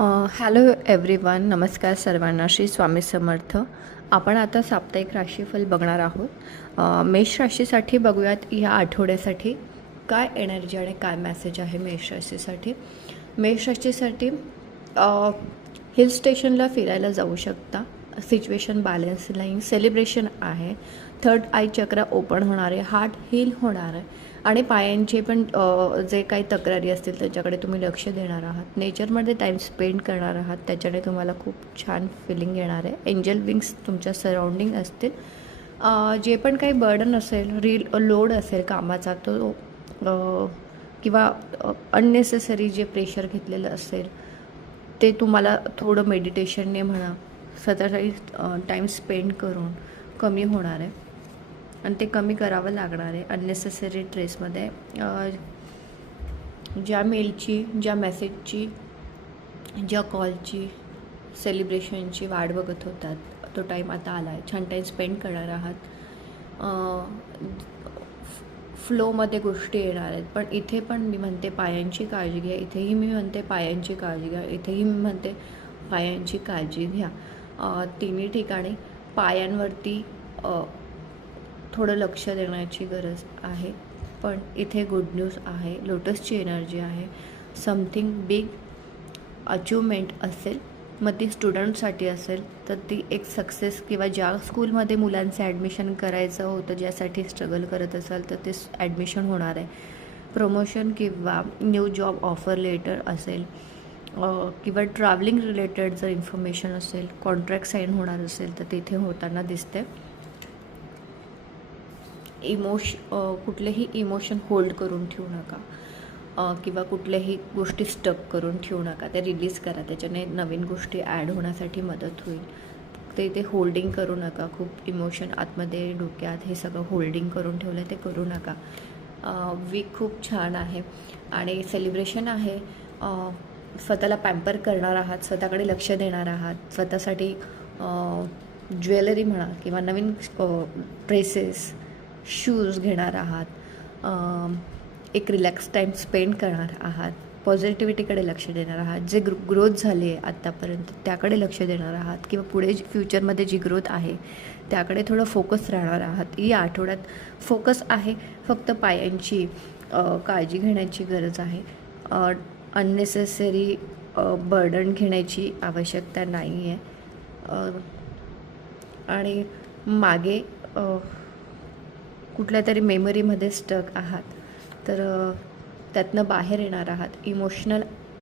Hello everyone, नमस्कार सर्वांना. श्री स्वामी समर्थ. आपण आता साप्ताहिक राशीफल बघणार आहोत. मेष राशीसाठी बघूयात या आठवड्यासाठी काय एनर्जी आणि काय मेसेज आहे मेष राशीसाठी. मेष राशीसाठी हिल स्टेशनला फिरायला जाऊ शकता. सिच्युएशन बॅलन्स लाईन सेलिब्रेशन आहे. थर्ड आय चक्र ओपन होणार आहे. हार्ट हील होणार आहे आणि पायांचे पण जे काही तक्रारी असतील त्याच्याकडे तुम्ही लक्ष देणार आहात. नेचरमध्ये टाईम स्पेंड करणार आहात, त्याच्याने तुम्हाला खूप छान फिलिंग येणार आहे. एंजल विंग्स तुमच्या सराउंडिंग असतील. जे पण काही बर्डन असेल, लोड असेल कामाचा तो किंवा अननेसेसरी जे प्रेशर घेतलेलं असेल ते तुम्हाला थोडं मेडिटेशनने म्हणा, स्वतःसाठी टाईम स्पेंड करून कमी होणार आहे आणि ते कमी करावं लागणार आहे. अननेसेसरी स्ट्रेसमध्ये ज्या मेलची, ज्या मेसेजची, ज्या कॉलची, सेलिब्रेशनची वाट बघत होतात तो टाईम आता आला आहे. छान टाईम स्पेंड करणार आहात. फ्लोमध्ये गोष्टी येणार आहेत. पण इथे पण मी म्हणते पायांची काळजी घ्या. इथेही मी म्हणते पायांची काळजी घ्या. इथेही मी म्हणते पायांची काळजी घ्या. तिन्ही ठिकाणी पायांवरती थोडं लक्ष देण्याची गरज आहे. पण इथे गुड न्यूज आहे. लोटसची एनर्जी आहे. समथिंग बिग अचिव्हमेंट असेल, मग ती स्टुडंटसाठी असेल तर ती एक सक्सेस, किंवा ज्या स्कूलमध्ये मुलांचं ॲडमिशन करायचं होतं, ज्यासाठी स्ट्रगल करत असाल तर ते ॲडमिशन होणार आहे. प्रमोशन किंवा न्यू जॉब ऑफर लेटर असेल, किंवा ट्रॅव्हलिंग रिलेटेड जर इन्फॉर्मेशन असेल, कॉन्ट्रॅक्ट साईन होणार असेल तर तिथे होताना दिसते. कुठलेही इमोशन होल्ड करून ठेवू नका, किंवा कुठल्याही गोष्टी स्टक करून ठेवू नका. ते रिलीज करा, त्याच्याने नवीन गोष्टी ॲड होण्यासाठी मदत होईल. ते होल्डिंग करू नका. खूप इमोशन आतमध्ये डोक्यात हे सगळं होल्डिंग करून ठेवलं ते करू नका. वीक खूप छान आहे आणि सेलिब्रेशन आहे. स्वतःला पॅम्पर करणार आहात, स्वतःकडे लक्ष देणार आहात. स्वतःसाठी ज्वेलरी म्हणा किंवा नवीन ड्रेसेस, शूज घेणार आहात. एक रिलॅक्स टाईम स्पेंड करणार आहात. पॉझिटिव्हिटीकडे लक्ष देणार आहात. जे ग्रोथ झाली आहे आत्तापर्यंत त्याकडे लक्ष देणार आहात, किंवा पुढे फ्युचरमध्ये जी ग्रोथ आहे त्याकडे थोडं फोकस राहणार आहात. या आठवड्यात फोकस आहे. फक्त पायांची काळजी घेण्याची गरज आहे. अननेसेसरी बर्डन घेण्याची आवश्यकता नाही आहे. आणि मागे कुठल्या तरी मेमरीमध्ये स्टक आहात तर त्यातनं बाहेर येणार आहात. इमोशनल